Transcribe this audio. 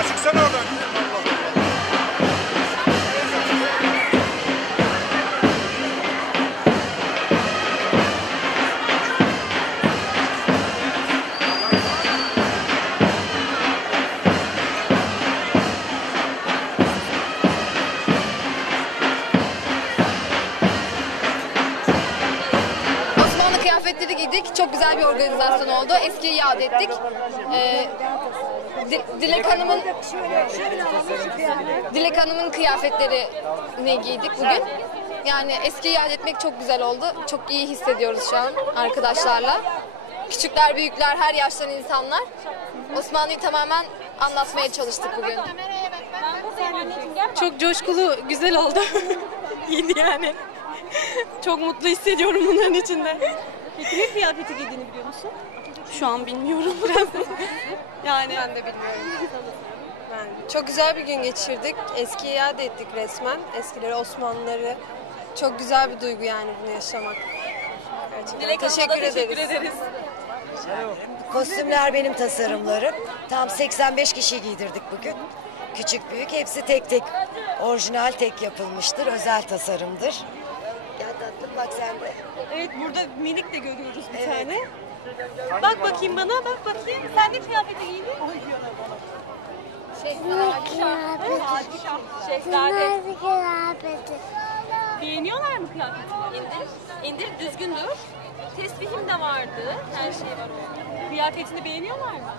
Ya çıksana oradan. Osmanlı. Çok güzel bir organizasyon oldu. Eskiyi yad ettik. Ee, Di- Dilek Hanım'ın Dilek Hanım'ın kıyafetlerini giydik bugün. Yani eskiyi yad etmek çok güzel oldu. Çok iyi hissediyoruz şu an arkadaşlarla. Küçükler, büyükler, her yaştan insanlar. Osmanlı'yı tamamen anlatmaya çalıştık bugün. Çok coşkulu, güzel oldu. İyiydi yani. Çok mutlu hissediyorum bunların içinde. Peki ne kıyafeti giydiğini biliyor musun? Şu an bilmiyorum biraz. yani Ben de bilmiyorum. Ben. Çok güzel bir gün geçirdik. Eskiyi iade ettik resmen. Eskileri, Osmanlıları. Çok güzel bir duygu yani bunu yaşamak. Gerçekten. Dilek Hanım'a da teşekkür, teşekkür ederiz. ederiz. Kostümler benim tasarımlarım. Tam 85 kişi giydirdik bugün. Küçük büyük hepsi tek tek orijinal tek yapılmıştır. Özel tasarımdır. Bak sen de. Evet burada minik de görüyoruz bir Evet. tane. Bak bakayım bana, bak bakayım. Sen ne kıyafeti giydin? Şehzade. kıyafeti. Beğeniyorlar mı kıyafetini? İndir, indir düzgün dur. Tesbihim de vardı. Her şey var orada. Kıyafetini beğeniyorlar mı?